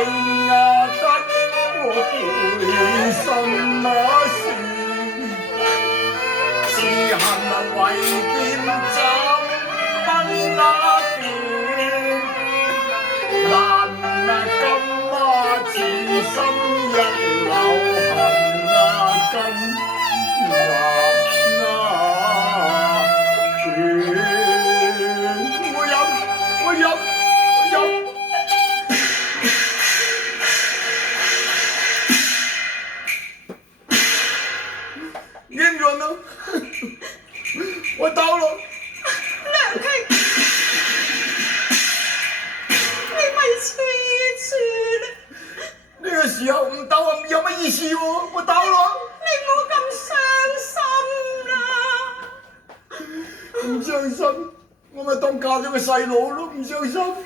啊，得我背什麼事？是恨啊，為劍斬崩那斷，難啊今啊此心一縷痕啊根難啊斷。我飲。念咗呢？我到了。梁兄，你咪黐住啦！呢個時候唔到啊，有乜意思喎？我到了。你唔好咁傷心啦！唔傷心，我咪當嫁咗個細佬咯，唔傷心。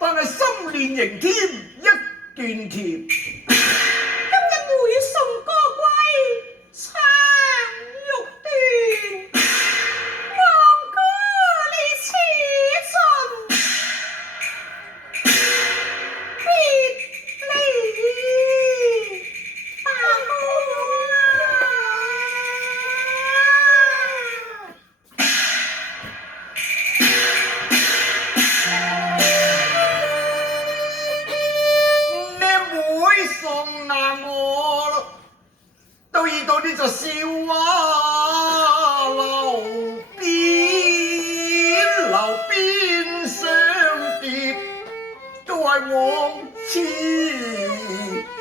但係心亂仍添一段甜。今日會送歌歸，唱玉斷，望歌你此盡，別離吧都遇到呢座笑話樓邊相疊，都係往前，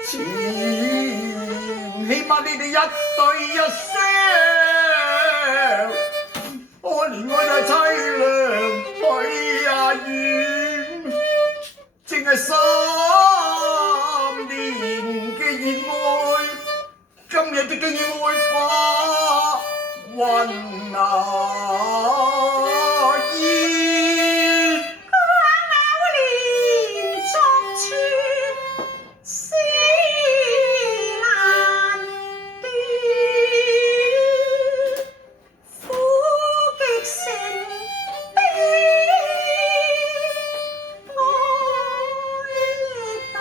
起碼你哋一對一雙，可憐我就凄涼去啊遠，淨係3年嘅熱愛。今日的經驗會化雲煙，咬連作穿絲難斷，苦極成悲哀大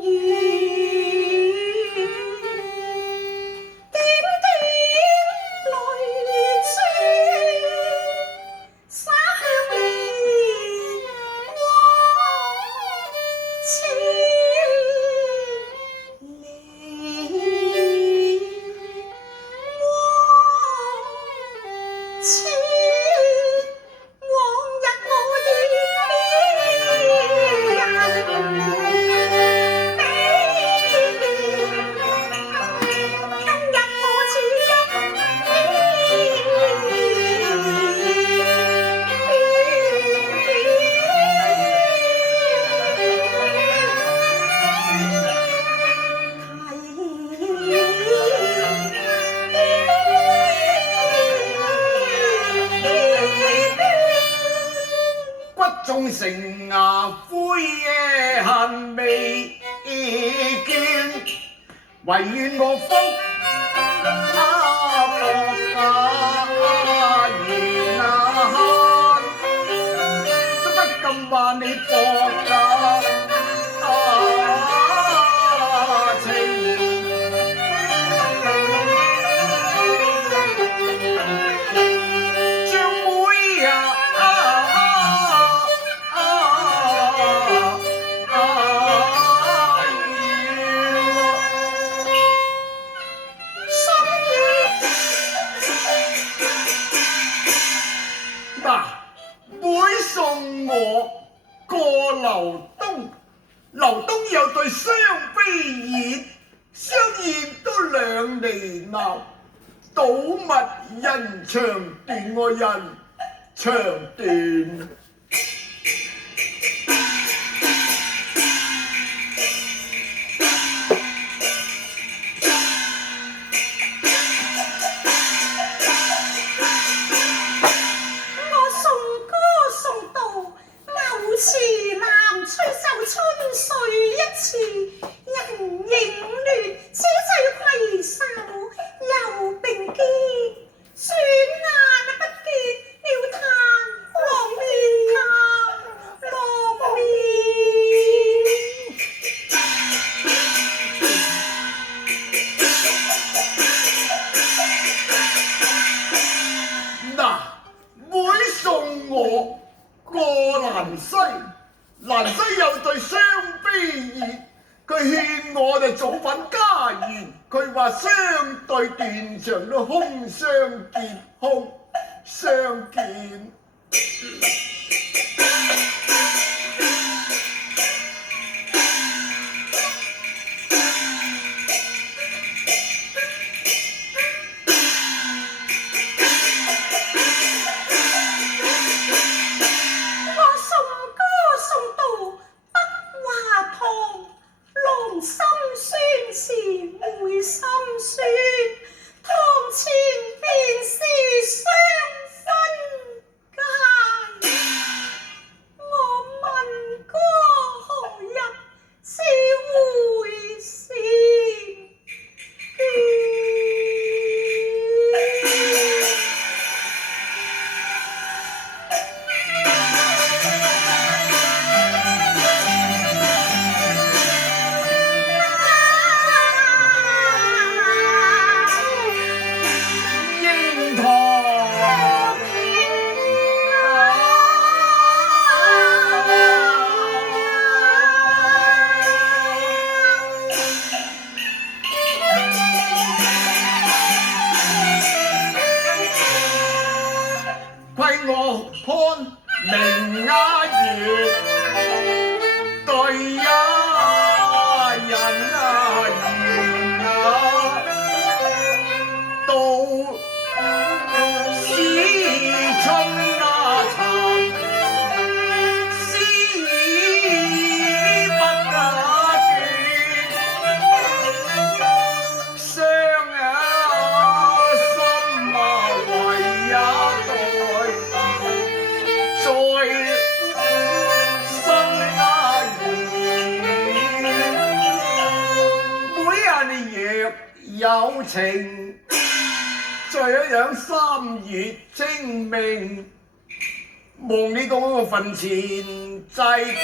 怨。終成牙灰夜恨未倦，唯願我福言啊慳，都不把你博得情。將妹呀嗱，妹送我過劉東，劉東有對雙飛燕，相燕都兩離鬧，倒物人長斷我人長斷。蘭西有對雙飛燕，佢勸我哋早返家園。佢話相對斷腸都空相見，空相見。虧我潘明雅月對一人緣到思春殘，思不可斷，傷心唯有在生啊緣，每日若有情，再一樣三月清明，望你到個墳前祭奠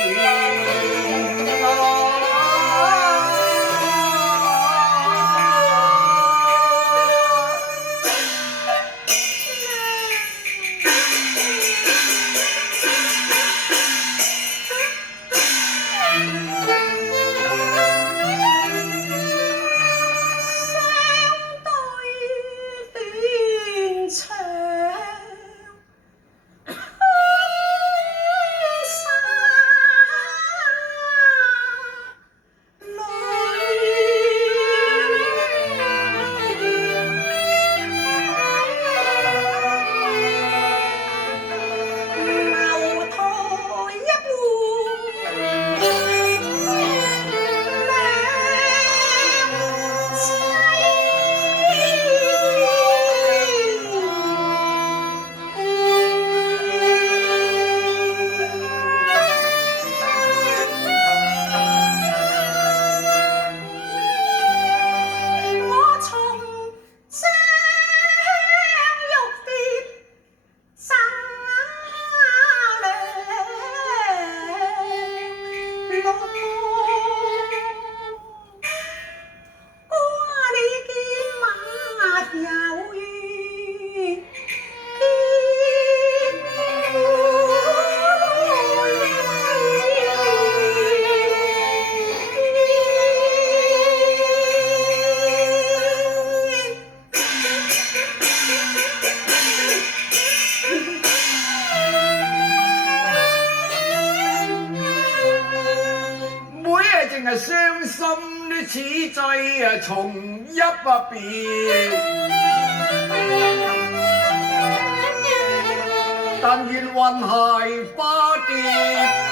傷心呢此際從一別，但願雲鞋化蝶。